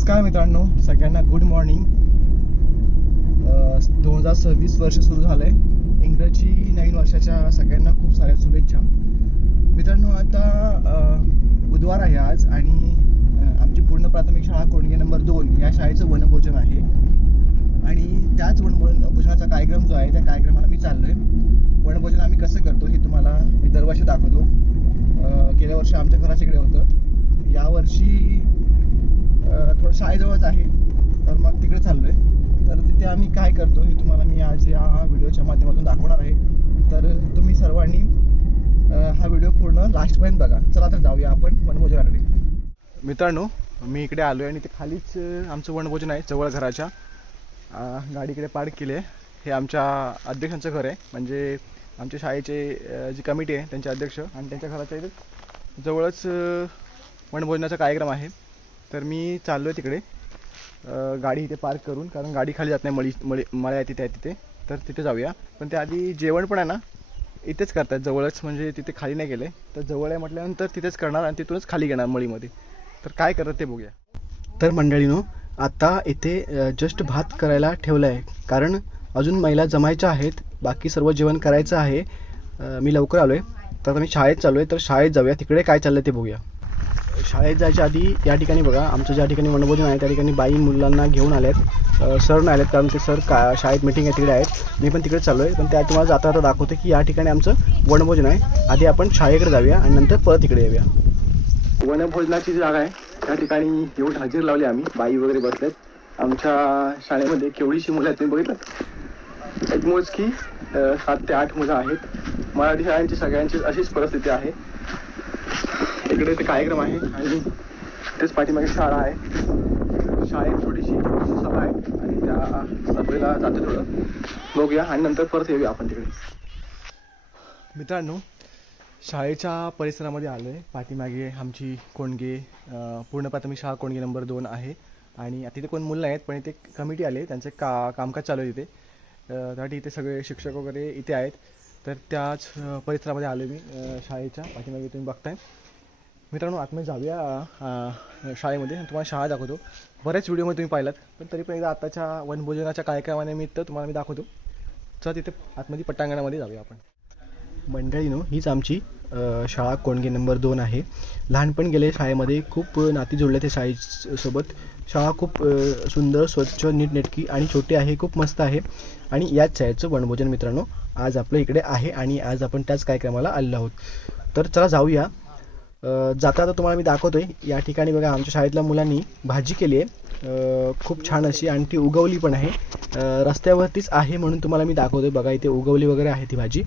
नमस्कार मित्रांनो सगळ्यांना गुड मॉर्निंग दोन हजार सव्वीस वर्ष सुरू झालं आहे इंग्रजी नवीन वर्षाच्या सगळ्यांना खूप साऱ्या शुभेच्छा. मित्रांनो आता बुधवार आहे आज आणि आमची पूर्ण प्राथमिक शाळा कोणगे नंबर दोन या शाळेचं वनभोजन आहे. आणि त्याच वनभोजनाचा कार्यक्रम जो आहे त्या कार्यक्रमाला मी चाललो आहे वनभोजन आम्ही कसं करतो हे तुम्हाला मी दरवर्षी दाखवतो. गेल्या वर्षी आमच्या घराच्या इकडे होतं. यावर्षी थोडं शाळेजवळच आहे. तर मग तिकडे चाललो आहे तर तिथे आम्ही काय करतो हे तुम्हाला मी आज या व्हिडिओच्या माध्यमातून दाखवणार आहे. तर तुम्ही सर्वांनी हा व्हिडिओ पूर्ण लास्टपर्यंत बघा. चला तर जाऊया आपण वनभोजनाकडे मित्रांनो मी इकडे आलो आहे आणि ते खालीच आमचं वनभोजन आहे जवळ घराच्या. गाडीकडे गाडी इकडे पार्क केली आहे हे आमच्या अध्यक्षांचं घर आहे. म्हणजे आमच्या शाळेचे जी कमिटी आहे त्यांचे अध्यक्ष. आणि त्यांच्या घराच्या इथे जवळच वनभोजनाचा कार्यक्रम आहे. तर मी चाललो आहे तिकडे गाडी इथे पार्क करून कारण गाडी खाली जात नाही मळी मळी मळ्या आहे तिथे आहे तिथे. तर तिथे जाऊया. पण त्याआधी जेवण पण आहे ना इथेच करतात जवळच म्हणजे तिथे खाली नाही गेले. तर जवळ आहे म्हटल्यानंतर तिथेच करणार आणि तिथूनच खाली घेणार मळीमध्ये. तर काय करतात ते बघूया. तर मंडळीनो आता इथे जस्ट भात करायला ठेवलं आहे कारण अजून महिला जमायच्या आहेत बाकी सर्व जेवण करायचं आहे. मी लवकर आलो आहे तर आता मी शाळेत चालू आहे तर शाळेत जाऊया. तिकडे काय चाललं ते बघूया. शाळेत जायच्या आधी या ठिकाणी बघा आमचं ज्या ठिकाणी वनभोजन आहे त्या ठिकाणी बाई मुलांना घेऊन आल्यात आहेत सर नाही आलेत कारण ते सर का शाळेत मिटिंग आहे तिकडे आहेत. मी पण तिकडे चाललो आहे पण त्या तुम्हाला जाता आता दाखवते की या ठिकाणी आमचं वनभोजन आहे. आधी आपण शाळेकडे जाऊया आणि नंतर परत इकडे येऊया. वनभोजनाची जी जागा आहे. त्या ठिकाणी येऊन हजेर लावली आम्ही. बाई वगैरे बसलेत. आमच्या शाळेमध्ये केवढीशी मुलं आहेत तुम्ही बघितलं? एक मोजकी सात ते आठ मुलं आहेत. मराठी शाळांची सगळ्यांची अशीच परिस्थिती आहे. इकडे ते कार्यक्रम आहे आणि तेच पाठीमागे शाळा आहे. शाळेत थोडीशी छोटीशी सभा आहे आणि त्या सभेला जातो थोडं. बघूया आणि नंतर परत येऊया आपण तिकडे. मित्रांनो शाळेच्या परिसरामध्ये आलो आहे पाठीमागे आमची कोणगे पूर्ण प्राथमिक शाळा कोणगे नंबर दोन आहे. आणि तिथे कोण मुलं आहेत पण इथे कमिटी आले त्यांचं का कामकाज चालू आहे तिथे त्यासाठी इथे सगळे शिक्षक वगैरे इथे आहेत. तर त्याच परिसरामध्ये आलो मी शाळेच्या. पाठीमागे तुम्ही बघताय. मित्रांनो आतमध्ये जाऊया शाळेमध्ये. तुम्हाला शाळा दाखवतो. बऱ्याच व्हिडिओमध्ये तुम्ही पाहिलात पण तरी पण एकदा आत्ताच्या वनभोजनाच्या कार्यक्रमानिमित्त तुम्हाला मी दाखवतो. चला तिथे आतमध्ये पटांगणामध्ये जाऊया आपण. मंडळीनो हीच आमची शाळा कोणगे नंबर दोन आहे. लहानपण गेले शाळेमध्ये खूप नाती जोडले ते शाळेसोबत शाळा खूप सुंदर स्वच्छ नीटनेटकी आणि छोटी आहे खूप मस्त आहे. आणि याच शाळेचं वनभोजन मित्रांनो आज आपल्या इकडे आहे आणि आज आपण त्याच कार्यक्रमाला आलेलो आहोत. तर चला जाऊया. जाता आता तुम्हाला मी दाखवतोय. या ठिकाणी बघा आमच्या शाळेतल्या मुलांनी भाजी केली आहे. खूप छान अशी आणि ती उगवली पण आहे. रस्त्यावरतीच आहे म्हणून तुम्हाला मी दाखवतोय. बघा इथे उगवली वगैरे आहे ती भाजी.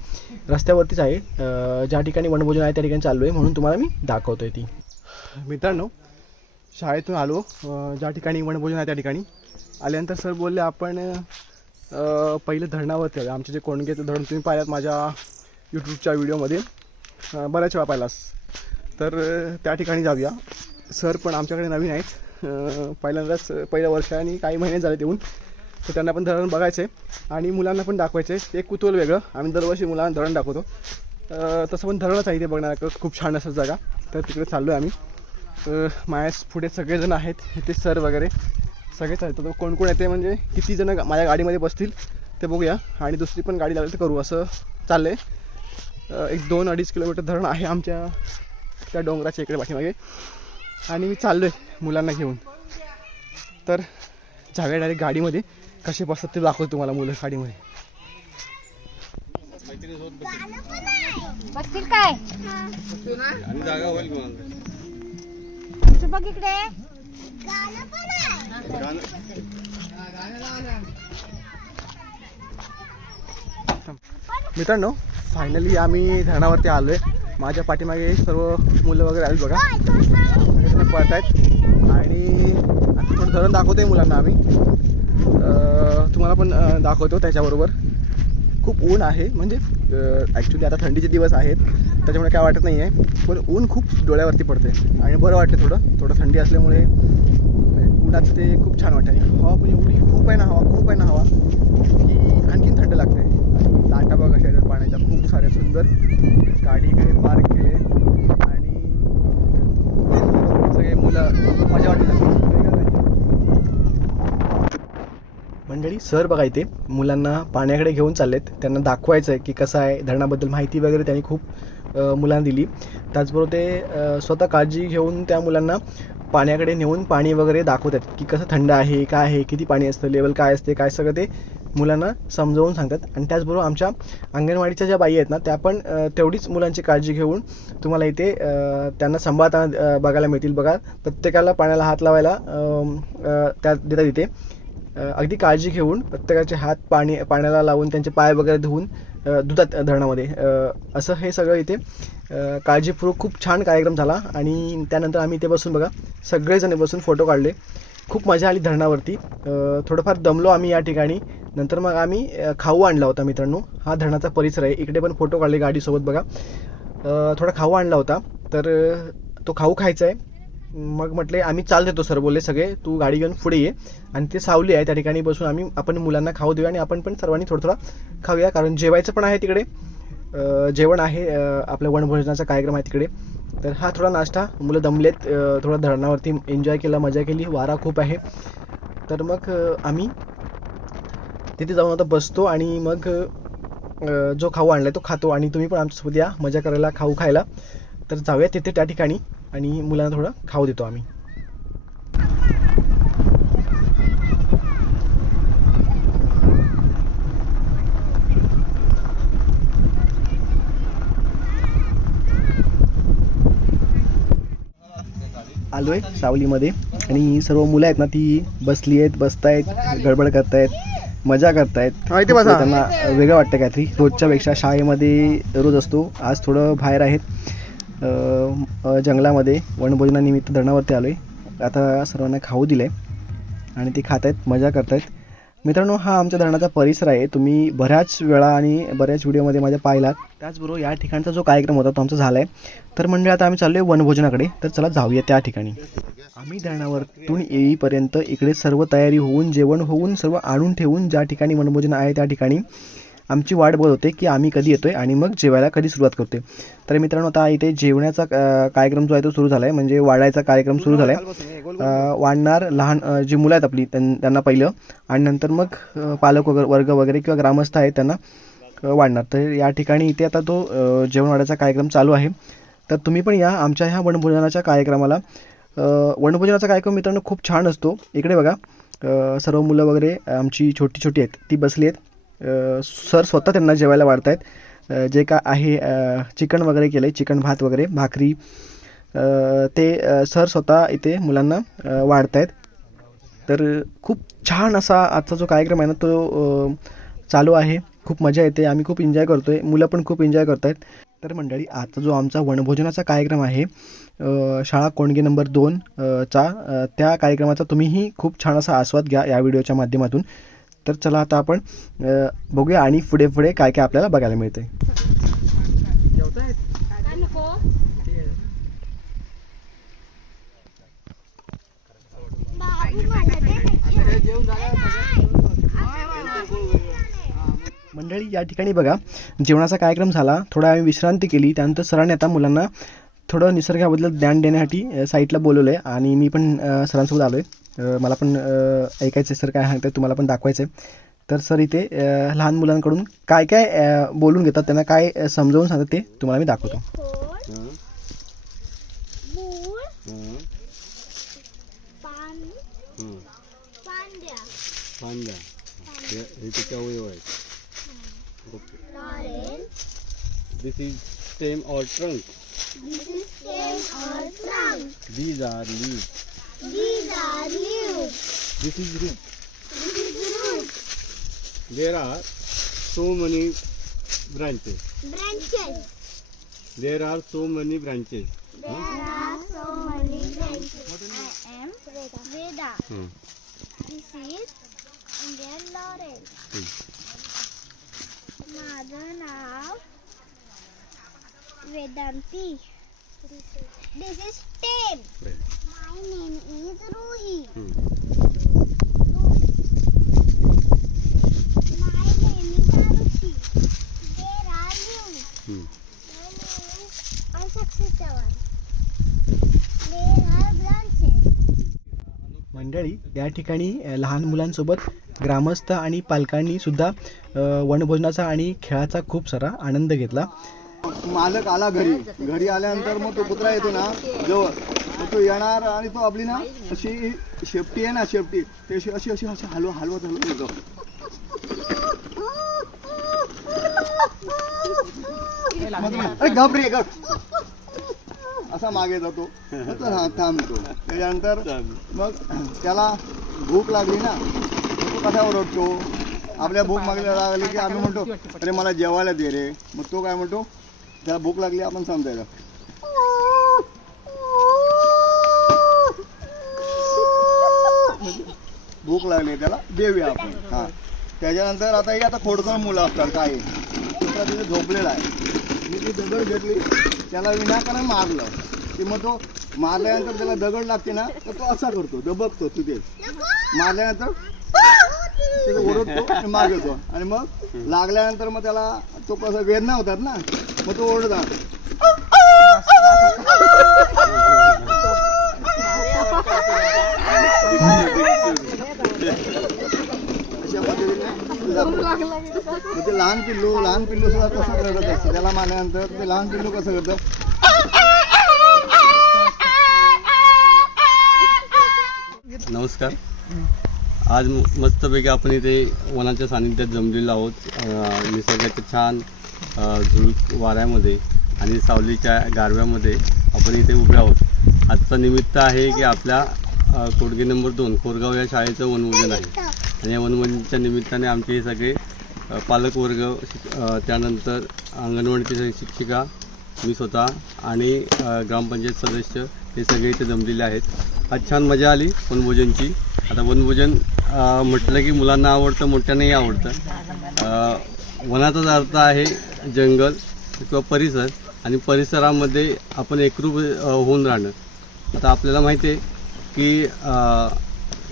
रस्त्यावरतीच आहे. ज्या ठिकाणी वनभोजन आहे त्या ठिकाणी चाललो आहे म्हणून तुम्हाला मी दाखवतोय ती. मित्रांनो शाळेतून आलो. ज्या ठिकाणी वनभोजन आहे त्या ठिकाणी. आल्यानंतर सर बोलले आपण पहिलं धरणावरती आहे आमचे जे कोणगेचं धरण तुम्ही पाहिलात माझ्या यूट्यूबच्या व्हिडिओमध्ये बऱ्याच वेळा पाहिलास. तर त्या ठिकाणी जाऊया. सर पण आमच्याकडे नवीन आहेत. पहिल्यांदाच पहिल्या वर्ष आणि काही महिने झाले येऊन. तर त्यांना पण धरण बघायचं आहे आणि मुलांना पण दाखवायचं आहे एक कुतूहल वेगळं. आम्ही दरवर्षी मुलांना धरण दाखवतो. तसं पण धरणच आहे इथे बघणार खूप छान असं जागा. तर तिकडे चाललो आहे आम्ही माझ्या पुढे सगळेजण आहेत. इथे सर वगैरे. सगळेच आहेत. तर कोण कोण येते म्हणजे किती जण माझ्या गाडीमध्ये बसतील ते बघूया. आणि दुसरी पण गाडी लागली तर करू. असं चाललं आहे एक दोन अडीच किलोमीटर धरण आहे आमच्या त्या डोंगराच्या इकडे पाठीमागे. आणि मी चाललो आहे मुलांना घेऊन. तर जाऊया डायरेक्ट गाडीमध्ये. कसे बसतात ते दाखवतो तुम्हाला मुलं गाडीमध्ये. बसतील काय? बघ इकडे. मित्रांनो फायनली आम्ही धरणावरती आलो आहे माझ्या पाठीमागे सर्व मुलं वगैरे आहेत बघा. पळत आहेत आणि आता थोडं धरण दाखवतोय मुलांना आम्ही. तुम्हाला पण दाखवतो त्याच्याबरोबर. खूप ऊन आहे. म्हणजे ॲक्च्युली आता थंडीचे दिवस आहेत. त्याच्यामुळे काय वाटत नाही आहे पण ऊन खूप डोळ्यावरती पडते आणि बरं वाटते थोडं. थोडं थंडी असल्यामुळे उन्हाचं ते खूप छान वाटतं आणि हवा पण एवढी खूप आहे ना हवा खूप आहे ना हवा की आणखीन थंड लागते लाटा बघा कशा पाण्याच्या. खूप साऱ्या सुंदर गाडीकडे पार्क केले आणि सगळे मुलं मजा वाटली मंडळी सर बघा इथे मुलांना पाण्याकडे घेऊन चाललेत. त्यांना दाखवायचं आहे की कसं आहे धरणाबद्दल माहिती वगैरे त्यांनी खूप मुलांना दिली. त्याचबरोबर ते स्वतः काळजी घेऊन त्या मुलांना पाण्याकडे नेऊन पाणी वगैरे दाखवतात की कसं थंड आहे काय आहे किती पाणी असतं लेवल काय असते काय सगळं ते मुलांना समजावून सांगतात. आणि त्याचबरोबर आमच्या अंगणवाडीच्या ज्या बाई आहेत ना त्या पण तेवढीच मुलांची काळजी घेऊन तुम्हाला इथे त्यांना सांभाळताना बघायला मिळतील. बघा प्रत्येकाला पाण्याला हात लावायला त्या देतात इथे. अगदी काळजी घेऊन प्रत्येकाचे हात पाणी पाण्याला लावून त्यांचे पाय वगैरे धुवून दुधात धुतात धरणामध्ये. असं हे सगळं इथे काळजीपूर्वक खूप छान कार्यक्रम झाला. आणि त्यानंतर आम्ही इथे बसून बघा सगळेजण बसून फोटो काढले. खूप मजा आली धरणावरती. थोडंफार दमलो आम्ही या ठिकाणी. नंतर मग आम्ही खाऊ आणला होता मित्रांनो. हा धरणाचा परिसर आहे. इकडे पण फोटो काढले गाडीसोबत बघा. थोडा खाऊ आणला होता. तर तो खाऊ खायचा आहे. मग म्हटले आम्ही चाल देतो सर बोलले सगळे. तू गाडी घेऊन पुढे ये. आणि ते सावली आहे. त्या ठिकाणी बसून आम्ही आपण मुलांना खाऊ देऊया आणि आपण पण सर्वांनी थोडं थोडा खाऊया. कारण जेवायचं पण आहे तिकडे. जेवण आहे आपल्या आपलं वनभोजनाचा कार्यक्रम आहे तिकडे. तर हा थोडा नाश्ता मुलं दमलेत थोडा धरणावरती एन्जॉय केला मजा केली वारा खूप आहे. तर मग आम्ही तिथे जाऊन आता बसतो आणि मग जो खाऊ आणलाय तो खातो आणि तुम्ही पण आमच्यासोबत या मजा करायला खाऊ खायला. तर जाऊया तिथे त्या ठिकाणी आणि मुलांना थोडं खाऊ देतो आम्ही. आलो आहे सावलीमध्ये. आणि सर्व मुलं आहेत ना ती बसली आहेत बसतायत गडबड करतायत मजा करतायत. त्यांना वेगळं वाटतं काहीतरी. रोजच्या पेक्षा शाळेमध्ये रोज असतो. आज थोडं बाहेर आहेत. जंगलामध्ये वनभोजनानिमित्त धरणावरती आलो आहे आता सर्वांना खाऊ दिलं आहे आणि ते खात आहेत मजा करतायत. मित्रांनो हा आमच्या धरणाचा परिसर आहे. तुम्ही बऱ्याच वेळा आणि बऱ्याच व्हिडिओमध्ये माझ्या पाहिलात. त्याचबरोबर या ठिकाणचा जो कार्यक्रम होता तो आमचा झाला आहे तर म्हणजे आता आम्ही चाललो आहे वनभोजनाकडे. तर चला जाऊया त्या ठिकाणी. आम्ही धरणावरतून येईपर्यंत इकडे सर्व तयारी होऊन जेवण होऊन सर्व आणून ठेवून ज्या ठिकाणी वनभोजन आहे त्या ठिकाणी आमची वाट बघत होते की आम्ही कधी येतोय आणि मग जेवायला कधी सुरुवात करते तर मित्रांनो आता इथे जेवण्याचा कार्यक्रम जो आहे तो सुरू झाला आहे म्हणजे वाढायचा कार्यक्रम सुरू झाला आहे वाढणार लहान जी मुलं आहेत आपली त्यां- त्यांना पहिलं. आणि नंतर मग पालक वगैरे वर्ग वगैरे किंवा ग्रामस्थ आहेत त्यांना वाढणार. तर या ठिकाणी इथे आता तो जेवण वाढायचा कार्यक्रम चालू आहे. तर तुम्ही पण या आमच्या ह्या वनभोजनाच्या कार्यक्रमाला. वनभोजनाचा कार्यक्रम मित्रांनो खूप छान असतो. इकडे बघा सर्व मुलं वगैरे आमची छोटी छोटी आहेत. ती बसली आहेत. सर स्वतः त्यांना जेवायला वाढतायत. आहेत जे का आहे चिकन वगैरे केलं आहे चिकन भात वगैरे भाकरी. ते सर स्वतः इथे मुलांना वाढत वाढतायत. तर खूप छान असा आजचा जो कार्यक्रम आहे ना तो चालू आहे. खूप मजा येते. आम्ही खूप एन्जॉय करतो आहे मुलं पण खूप एन्जॉय करत आहेत तर मंडळी आजचा जो आमचा वनभोजनाचा कार्यक्रम आहे शाळा कोणगे नंबर दोन चा त्या कार्यक्रमाचा तुम्हीही खूप छान असा आस्वाद घ्या या व्हिडिओच्या माध्यमातून. तर चला आता आपण बघूया आणि पुढे पुढे काय काय आपल्याला बघायला मिळते मंडळी या ठिकाणी बघा जेवणाचा कार्यक्रम झाला. थोडा आम्ही विश्रांती केली. त्यानंतर सरांनी आता मुलांना थोडं निसर्गाबद्दल ज्ञान देण्यासाठी साईटला बोलवलं आहे आणि मी पण सरांसोबत आलो आहे मला पण ऐकायचं आहे सर काय सांगतात तुम्हाला पण दाखवायचं आहे तर सर इथे लहान मुलांकडून काय काय बोलून घेतात त्यांना काय समजावून सांगतात ते तुम्हाला मी दाखवतो. This is stem or trunk. These are leaves These are leaves. This is root This is root. There are so many branches Branches. There are so many branches There are so many branches. I am Veda. This is Indian Lawrence. माझं नाव Vedanti This is Stem. My name is Ruhi. My मंडळी या ठिकाणी लहान मुलांसोबत ग्रामस्थ आणि पालकांनी सुद्धा वनभोजनाचा आणि खेळाचा खूप सारा आनंद घेतला. मालक आला घरी. घरी आल्यानंतर मग तो कुत्रा येतो ना जवळ. मग तो येणार आणि तो आपली ना अशी शेपटी आहे ना शेपटी. ते अशी अशी अशी अशी हलव हलवत हलवत येतो. अरे गप रे गप. असा मागे जातो. मग तो हा थांबतो. त्याच्यानंतर मग त्याला भूक लागली ना तो कसा ओरडतो आपल्या भूक मागल्या लागली की आम्ही म्हणतो अरे मला जेवायला दे रे. मग तो काय म्हणतो त्याला भूक लागली आपण समजायला. भूक लागली त्याला देऊया आपण. हा. त्याच्यानंतर आता हे आता खोडकर मुलं असतात काही दुसरा तिथे झोपलेला आहे. मी ती दगड घेतली. त्याला विनाकारण मारलं. की मग तो मारल्यानंतर त्याला दगड लागते ना तर तो असा करतो दबकतो तिथे. मारल्यानंतर तिथे ओरडतो आणि माग येतो आणि मग लागल्यानंतर मग त्याला तो कसं वेदना होतात ना मग तो ओरडतात जातो पद्धतीने जातो. मग ते लहान पिल्लू लहान पिल्लू सुद्धा तसं रडत असतं त्याला मारल्यानंतर ते लहान पिल्लू कसं करतं? नमस्कार. आज मस्तपैकी आपण इथे वनाच्या सानिध्यात जमलेलो आहोत. निसर्गाच्या छान झुळूक वाऱ्यामध्ये आणि सावलीच्या गारव्यामध्ये आपण इथे उभे आहोत. आजचा निमित्त आहे की आपल्या कोडगे नंबर दोन कोरगाव या शाळेचं वनभोजन आहे. आणि या वनभोजनच्या निमित्ताने आमचे हे सगळे पालकवर्ग त्यानंतर अंगणवाडीचे शिक्षिका मी स्वतः आणि ग्रामपंचायत सदस्य हे सगळे इथे जमलेले आहेत. आज छान मजा आली वनभोजनची. आता वनभोजन म्हटलं की मुलांना आवडतं मोठ्यांनाही आवडतं. वनाचाच अर्थ आहे जंगल किंवा परिसर आणि परिसरामध्ये आपण एकरूप होऊन राहणं. आता आपल्याला माहिती आहे की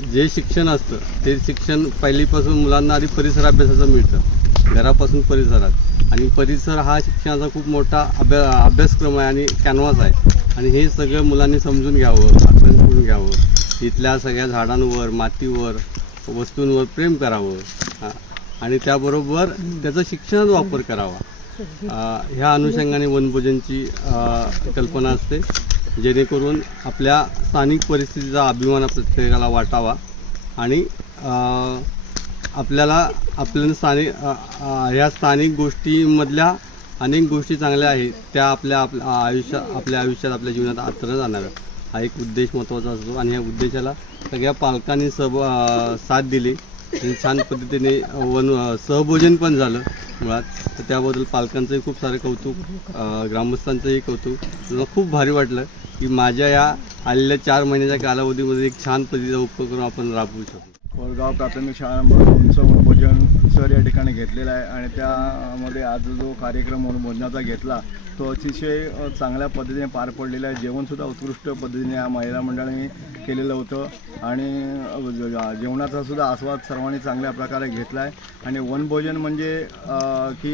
जे शिक्षण असतं ते शिक्षण पहिलीपासून मुलांना आधी परिसर अभ्यासाचं मिळतं. घरापासून परिसरात. आणि परिसर हा शिक्षणाचा खूप मोठा अभ्या अभ्यासक्रम आहे आणि कॅनव्हास आहे. आणि हे सगळं मुलांनी समजून घ्यावं आकलन करून घ्यावं. इथल्या सगळ्या झाडांवर मातीवर वस्तूंवर प्रेम करावं. आणि त्याबरोबर त्याचा शिक्षणात वापर करावा. ह्या अनुषंगाने वनभोजनची कल्पना असते. जेणेकरून आपल्या स्थानिक परिस्थितीचा अभिमान प्रत्येकाला वाटावा. आणि आपल्याला आपल्या स्थानिक ह्या स्थानिक गोष्टीमधल्या अनेक गोष्टी चांगल्या आहेत त्या आपल्या आपल्या आयुष्या आपल्या आयुष्यात आपल्या जीवनात आचरणात आणाव्या हा एक उद्देश महत्त्वाचा असतो आणि ह्या उद्देशाला सगळ्या पालकांनी सब साथ दिली. आणि छान पद्धतीने वन सहभोजन पण झालं मुळात. तर त्याबद्दल पालकांचंही खूप सारं कौतुक ग्रामस्थांचंही कौतुक. मला खूप भारी वाटलं. की माझ्या या आलेल्या चार महिन्याच्या कालावधीमध्ये एक छान पद्धतीचा उपक्रम आपण राबवू शकतो. कोरगाव प्राथमिक शाळा नंबर दोनचं वनभोजन सर या ठिकाणी घेतलेला आहे आणि त्यामध्ये आज जो कार्यक्रम वनभोजनाचा घेतला तो अतिशय चांगल्या पद्धतीने पार पडलेला आहे. जेवणसुद्धा उत्कृष्ट पद्धतीने या महिला मंडळाने केलेलं होतं आणि जेवणाचा सुद्धा आस्वाद सर्वांनी चांगल्या प्रकारे घेतला आहे. आणि वनभोजन म्हणजे की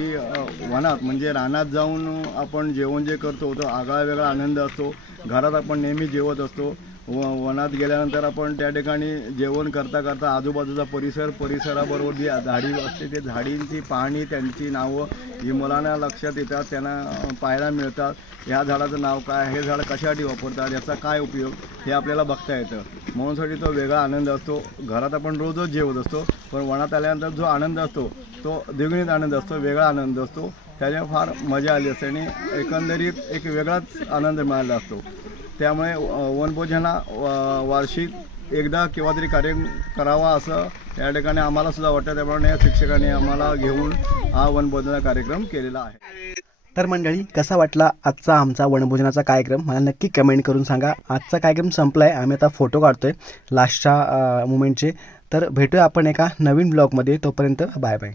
वनात म्हणजे रानात जाऊन आपण जेवण जे करतो तो आगळा वेगळा आनंद असतो. घरात आपण नेहमी जेवत असतो. व वनात गेल्यानंतर आपण त्या ठिकाणी जेवण करता करता आजूबाजूचा परिसर परिसराबरोबर जी झाडी असते ते झाडींची पाहणी त्यांची नावं ही मुलांना लक्षात येतात त्यांना पाहायला मिळतात. ह्या झाडाचं नाव काय हे झाड कशासाठी वापरतात? याचा काय उपयोग? हे आपल्याला बघता येतं. म्हणूनसाठी तो वेगळा आनंद असतो. घरात आपण रोजच जेवत असतो. पण वनात आल्यानंतर जो आनंद असतो तो द्विगुणित आनंद असतो वेगळा आनंद असतो. त्याने फार मजा आली असते आणि एकंदरीत एक वेगळाच आनंद मिळाला असतो. त्यामुळे वनभोजना वनभोजन हा वार्षिक एकदा केव्हा तरी कार्य करावा असं या ठिकाणी आम्हाला सुद्धा वाटतं. त्याप्रमाणे या शिक्षकांनी आम्हाला घेऊन हा वनभोजनाचा कार्यक्रम केलेला आहे. तर मंडळी कसा वाटला आजचा आमचा वनभोजनाचा कार्यक्रम? मला नक्की कमेंट करून सांगा. आजचा कार्यक्रम संपला आहे आम्ही आता फोटो काढतोय लास्टच्या मुमेंटचे तर भेटूया आपण एका नवीन ब्लॉगमध्ये तोपर्यंत बाय बाय